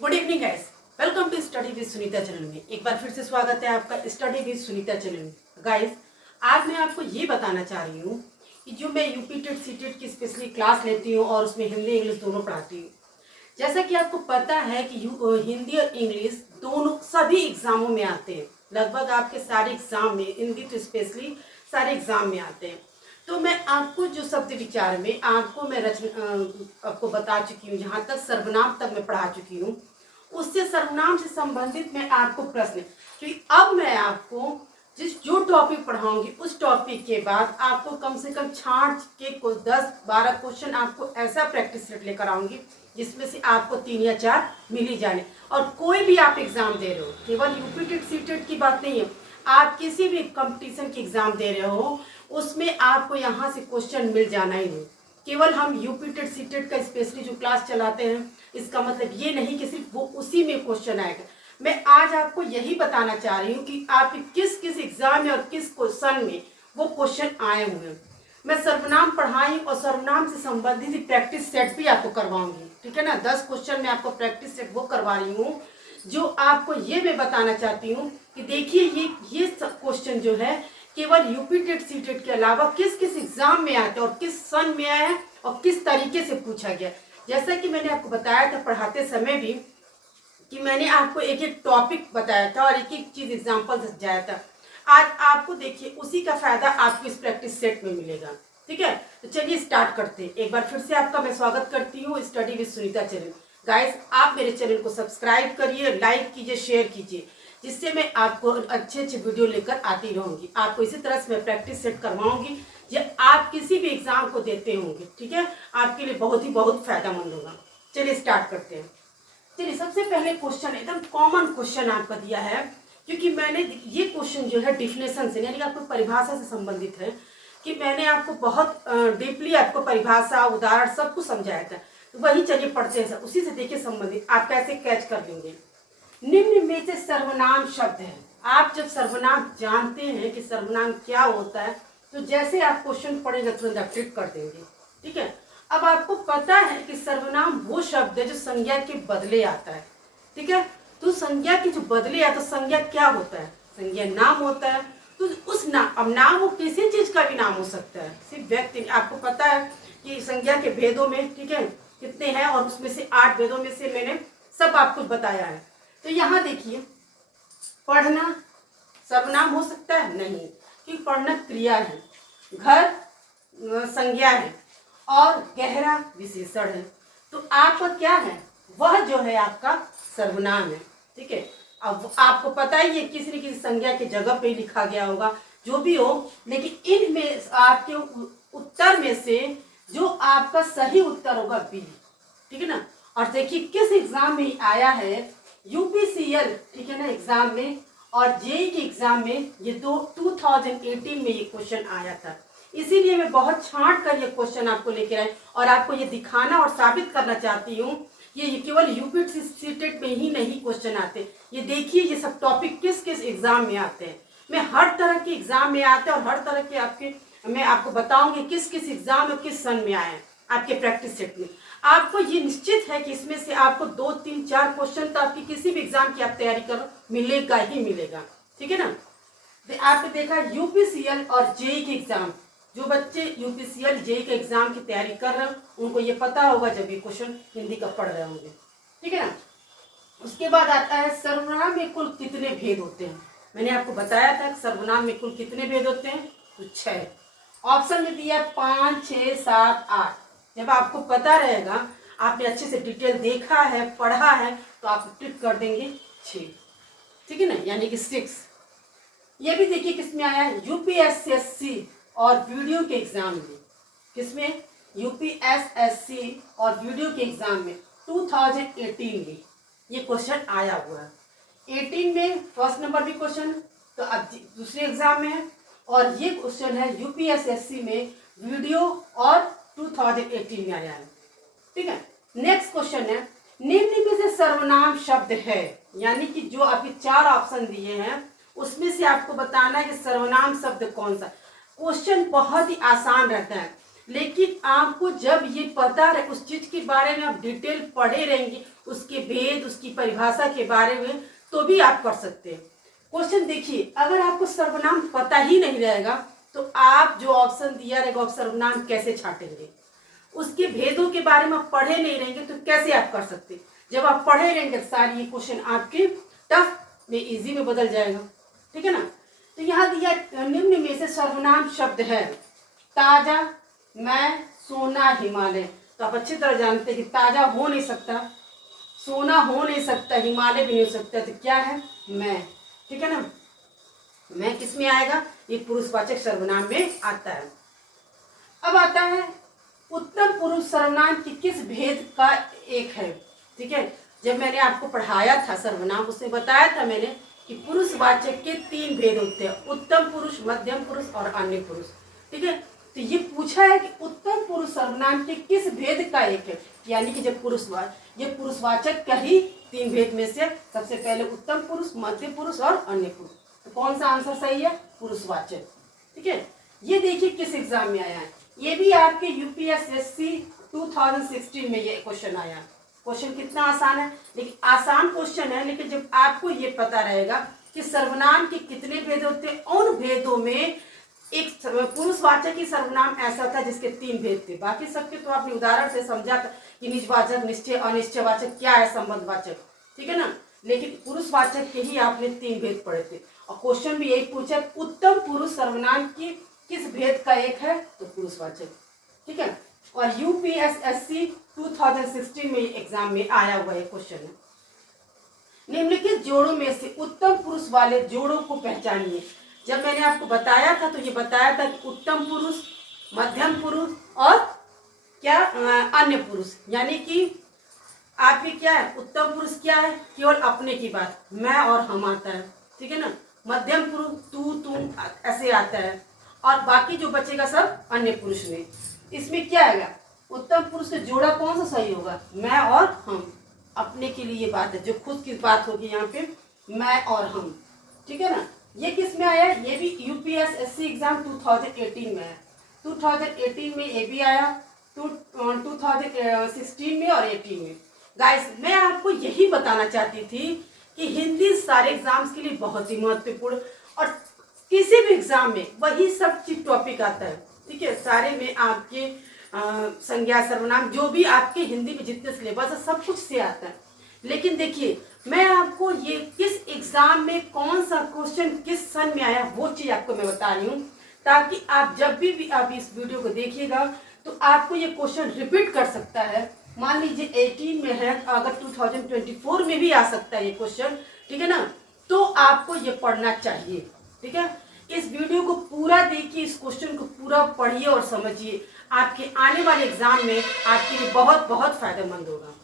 Good evening guys, welcome to study with Sunita channel में। एक बार फिर से स्वागत है आपका स्टडी विद सुनीता चैनल में। गाइस, आज मैं आपको ये बताना चाह रही हूँ कि जो मैं यूपी टेट सी टेट की स्पेशली क्लास लेती हूँ और उसमें हिंदी इंग्लिश दोनों पढ़ाती हूँ। जैसा कि आपको पता है कि हिंदी और इंग्लिश दोनों सभी एग्जामों में आते हैं। लगभग आपके सारे एग्जाम में, हिंदी तो स्पेशली सारे एग्जाम में आते हैं। तो मैं आपको जो शब्द विचार में आपको मैं आपको बता चुकी हूँ, जहाँ तक सर्वनाम तक मैं पढ़ा चुकी हूँ, उससे सर्वनाम से संबंधित मैं आपको प्रश्न, क्योंकि अब मैं आपको जो टॉपिक पढ़ाऊंगी उस टॉपिक के बाद आपको कम से कम छांट के कुछ 10-12 क्वेश्चन आपको ऐसा प्रैक्टिस सेट लेकर आऊंगी जिसमें से आपको 3 या 4 मिल ही जाने। और कोई भी आप एग्जाम दे रहे हो, केवल यूपी टेट सी टेट की बात नहीं है, आप किसी भी कंपटीशन की एग्जाम दे रहे हो उसमें आपको यहाँ से क्वेश्चन मिल जाना ही नहीं। केवल हम यूपी टेट सी टेट का स्पेशली जो क्लास चलाते हैं, इसका मतलब ये नहीं कि सिर्फ वो उसी में क्वेश्चन आएगा। मैं आज आपको यही बताना चाह रही हूँ कि आपके किस किस एग्जाम में और किस क्वेश्चन में वो क्वेश्चन आए हुए हैं। मैं सर्वनाम पढ़ाई और सर्वनाम से संबंधित प्रैक्टिस सेट भी आपको करवाऊंगी, ठीक है ना। 10 क्वेश्चन में आपको प्रैक्टिस सेट वो करवा रही हूँ जो आपको ये मैं बताना चाहती हूँ कि देखिए ये क्वेश्चन जो है केवल यूपी टेट सी टेट के अलावा किस किस एग्जाम में आते हैं और किस सन में आया है और किस तरीके से पूछा गया। जैसा कि मैंने आपको बताया था पढ़ाते समय भी कि मैंने आपको एक एक टॉपिक बताया था और एक एक चीज एग्जाम्पल समझाया था। आज आपको देखिए उसी का फायदा आपको इस प्रैक्टिस सेट में मिलेगा, ठीक है। तो चलिए स्टार्ट करते हैं। एक बार फिर से आपका मैं स्वागत करती हूँ study with Sunita channel. Guys, आप मेरे चैनल को सब्सक्राइब करिए, लाइक कीजिए, शेयर कीजिए, जिससे मैं आपको अच्छे अच्छे वीडियो लेकर आती रहूंगी। आपको इसी तरह से मैं प्रैक्टिस सेट करवाऊंगी जो आप किसी भी एग्जाम को देते होंगे, ठीक है। आपके लिए बहुत फायदेमंद होगा। चलिए स्टार्ट करते हैं। चलिए सबसे पहले क्वेश्चन एकदम कॉमन क्वेश्चन आपका दिया है, क्योंकि मैंने ये क्वेश्चन जो है डिफिनेशन से यानी आपको परिभाषा से संबंधित है कि मैंने आपको बहुत डीपली आपको परिभाषा उदाहरण सब कुछ समझाया था। तो वही चलिए पढ़ते हैं, उसी से देखिए संबंधित आप कैसे कैच कर लेंगे। निम्न में से सर्वनाम शब्द है। आप जब सर्वनाम जानते हैं कि सर्वनाम क्या होता है तो जैसे आप क्वेश्चन पढ़ेंगे तुरंत आप टिक कर देंगे, ठीक है। अब आपको पता है कि सर्वनाम वो शब्द है जो संज्ञा के बदले आता है, ठीक है। तो संज्ञा के जो बदले आता है, संज्ञा क्या होता है? संज्ञा नाम होता है। तो उस नाम, अब नाम वो किसी चीज का भी नाम हो सकता है, सिर्फ व्यक्ति। आपको पता है कि संज्ञा के भेदों में, ठीक है, कितने हैं और उसमें से 8 भेदों में से मैंने सब आपको बताया है। तो यहाँ देखिए, पढ़ना सर्वनाम हो सकता है? नहीं, क्योंकि पढ़ना क्रिया है, घर संज्ञा है और गहरा विशेषण है। तो आपका क्या है? वह जो है आपका सर्वनाम है, ठीक है। अब आपको पता ही है किसी न किसी संज्ञा की जगह पे लिखा गया होगा, जो भी हो, लेकिन इनमें आपके उत्तर में से जो आपका सही उत्तर होगा बी, ठीक है ना। और देखिए किस एग्जाम में आया है, यूपीसीएल, ठीक है ना, एग्जाम में और जेई के एग्जाम में ये 2018 में ये क्वेश्चन आया था। इसीलिए मैं बहुत छांट कर ये क्वेश्चन आपको लेकर आई और आपको ये दिखाना और साबित करना चाहती हूँ ये केवल यूपी सी टेट में ही नहीं क्वेश्चन आते। ये देखिए ये सब टॉपिक किस किस एग्जाम में आते हैं। मैं हर तरह के एग्जाम में आते हैं और हर तरह के आपके मैं आपको बताऊंगी किस किस एग्जाम में किस सन में आए हैं आपके प्रैक्टिस सेट में। आपको ये निश्चित है कि इसमें से आपको 2, 3, 4 क्वेश्चन तो आपकी किसी भी एग्जाम की आप तैयारी करो मिलेगा ही मिलेगा, ठीक है ना। तो आपने देखा यूपीसीएल और जेई के एग्जाम, जो बच्चे यूपीसीएल जेई के एग्जाम की तैयारी कर रहे हैं उनको ये पता होगा जब ये क्वेश्चन हिंदी का पढ़ रहे होंगे, ठीक है ना। उसके बाद आता है सर्वनाम में कुल कितने भेद होते हैं। मैंने आपको बताया था सर्वनाम में कुल कितने भेद होते हैं, तो 6। ऑप्शन में दिया 5, 6, 7, 8। जब आपको पता रहेगा, आपने अच्छे से डिटेल देखा है, पढ़ा है, तो आप टिक कर देंगे 6, ठीक है ना, यानी कि 6। ये भी देखिए किसमें आया है, यूपीएसएससी और वीडियो के एग्जाम में। किसमें? यूपीएसएससी और वीडियो के एग्जाम में 2018 में ये क्वेश्चन आया हुआ है। 18 में फर्स्ट नंबर भी क्वेश्चन, तो अब दूसरे एग्जाम में है और ये क्वेश्चन है यूपीएसएससी में वीडियो और 2018 में आया है, ठीक है। नेक्स्ट क्वेश्चन है, निम्न में से सर्वनाम शब्द है, यानी कि जो आपके 4 ऑप्शन दिए हैं उसमें से आपको बताना है कि सर्वनाम शब्द कौन सा। क्वेश्चन बहुत ही आसान रहता है। लेकिन आपको जब ये पता रहे उस चीज के बारे में, आप डिटेल पढ़े रहेंगे, उसके भेद, उसकी परिभाषा के बारे में, तो भी आप कर सकते हैं। क्वेश्चन देखिए, अगर आपको सर्वनाम पता ही नहीं रहेगा तो आप जो ऑप्शन दिया रहेगा आप सर्वनाम कैसे छाटेंगे? उसके भेदों के बारे में आप पढ़े नहीं रहेंगे तो कैसे आप कर सकते? जब आप पढ़े रहेंगे सारी ये क्वेश्चन आपके टफ में इजी में बदल जाएगा, ठीक है ना। तो यहाँ दिया निम्न में से सर्वनाम शब्द है ताजा, मैं, सोना, हिमालय। तो आप अच्छी तरह जानते हैं कि ताजा हो नहीं सकता, सोना हो नहीं सकता, हिमालय भी नहीं हो सकता, तो क्या है? मैं, ठीक है ना। मैं किस में आएगा? ये पुरुषवाचक सर्वनाम में आता है। अब आता है उत्तम पुरुष सर्वनाम की किस भेद का एक है, ठीक है। जब मैंने आपको पढ़ाया था सर्वनाम, उसमें बताया था मैंने कि पुरुषवाचक के 3 भेद होते हैं, उत्तम पुरुष, मध्यम पुरुष और अन्य पुरुष, ठीक है। तो ये पूछा है कि उत्तम पुरुष सर्वनाम के किस भेद का एक है, यानी कि जब ये पुरुषवाचक का ही 3 भेद में से सबसे पहले उत्तम पुरुष, मध्य पुरुष और अन्य पुरुष। तो कौन सा आंसर सही है? पुरुषवाचक, ठीक है। ये देखिए किस एग्जाम में आया है, ये भी आपके यूपीएसएससी 2016 में ये क्वेश्चन आया। क्वेश्चन कितना आसान है, लेकिन आसान क्वेश्चन है, लेकिन जब आपको ये पता रहेगा कि सर्वनाम के कितने भेद होते हैं, उन भेदों में एक पुरुषवाचक ही सर्वनाम ऐसा था जिसके 3 भेद थे, बाकी सबके तो आपने उदाहरण से समझा था कि निजवाचक, निश्चय, अनिश्चयवाचक क्या है, संबंधवाचक, ठीक है ना। लेकिन पुरुषवाचक के ही आपने 3 भेद पढ़े थे और क्वेश्चन भी यही पूछा उत्तम पुरुष सर्वनाम की किस भेद का एक है, तो पुरुषवाचक, ठीक है। और यूपीएसएससी 2016 में एग्जाम में आया हुआ एक क्वेश्चन है। निम्नलिखित जोड़ों में से उत्तम पुरुष वाले जोड़ों को पहचानिए। जब मैंने आपको बताया था तो ये बताया था कि उत्तम पुरुष, मध्यम पुरुष और क्या अन्य पुरुष, यानी कि आपके क्या है, उत्तम पुरुष क्या है, केवल अपने की बात, मैं और हम आता है, ठीक है ना। मध्यम पुरुष तू, तुम ऐसे आता है, और बाकी जो बचेगा सब अन्य पुरुष में। इसमें क्या आएगा? उत्तम पुरुष से जोड़ा कौन सा सही होगा? मैं और हम, अपने के लिए बात है, जो खुद की बात होगी यहाँ पे, मैं और हम, ठीक है ना। ये किस में आया? ये भी यूपीएसएससी एग्जाम 2018 में है। 2018 में ये भी आया, 2016 में और 18 में। गाइस, मैं आपको यही बताना चाहती थी कि हिंदी सारे एग्जाम्स के लिए बहुत ही महत्वपूर्ण, और किसी भी एग्जाम में वही सब चीज टॉपिक आता है, ठीक है। सारे में आपके संज्ञा, सर्वनाम, जो भी आपके हिंदी में जितने सिलेबस है सब कुछ से आता है। लेकिन देखिए, मैं आपको ये किस एग्जाम में कौन सा क्वेश्चन किस सन में आया वो चीज आपको मैं बता रही हूँ, ताकि आप जब भी आप इस वीडियो को देखिएगा तो आपको ये क्वेश्चन रिपीट कर सकता है। मान लीजिए 18 में है, अगर 2024 में भी आ सकता है ये क्वेश्चन, ठीक है ना। तो आपको ये पढ़ना चाहिए, ठीक है। इस वीडियो को पूरा देखिए, इस क्वेश्चन को पूरा पढ़िए और समझिए, आपके आने वाले एग्जाम में आपके लिए बहुत बहुत फायदेमंद होगा।